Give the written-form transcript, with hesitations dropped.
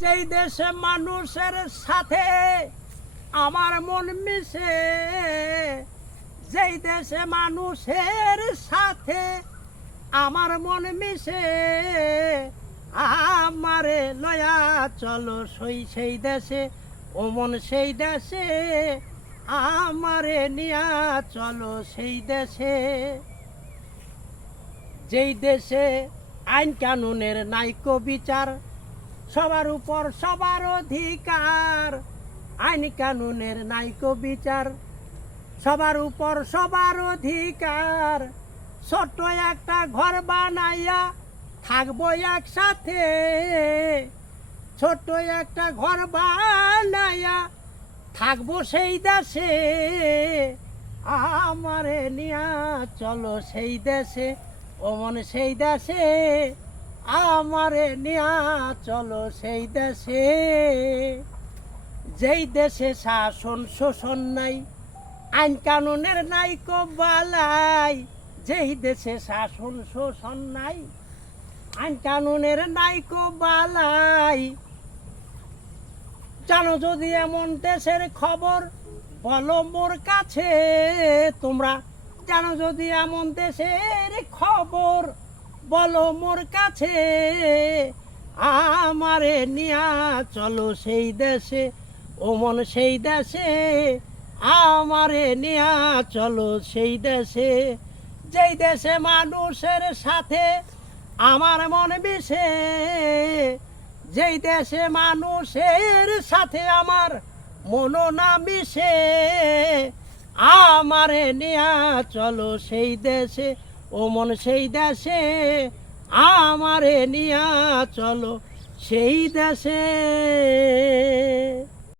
যেই দেশে মানুষের সাথে আমার মন মিশে, যেই দেশে মানুষের সাথে আমার মন মিশে, আমারে লয়া চলো সেই দেশে, ও মন সেই দেশে, আমারে নিয়া চলো সেই দেশে। যেই দেশে আইন কানুনের নাইকো বিচার, সবার উপর সবার অধিকার। আইন কানুনের নাইকো বিচার, সবার উপর সবার অধিকার। ছোট্ট একটা ঘর বানাইয়া থাকবো একসাথে, ছোট্ট একটা ঘর বানাইয়া থাকবো সেই দেশে, আমারে নিয়া চলো সেই দেশে, ও মন সেই দেশে, আমারে নিয়া চলো সেই দেশে। যেই দেশে শাসন শোষণ নাই, আইন কানুনের নাইকো বালাই। যেই দেশে শাসন শোষণ নাই, আইন কানুনের নাইকো বালাই। জানো যদি এমন দেশের খবর বলো মোর কাছে তোমরা, জানো যদি এমন দেশের খবর বলো মোর কাছে, আমারে নিয়া চলো সেই দেশে, ও মন সেই দেশে, আমারে নিয়া চলো সেই দেশে। যেই দেশে মানুষের সাথে আমার মন মিশে, যেই দেশে মানুষের সাথে আমার মন না মিশে, আমারে নিয়া চলো সেই দেশে, ও মন সেই দেশে, আমারে নিয়া চলো সেই দেশে।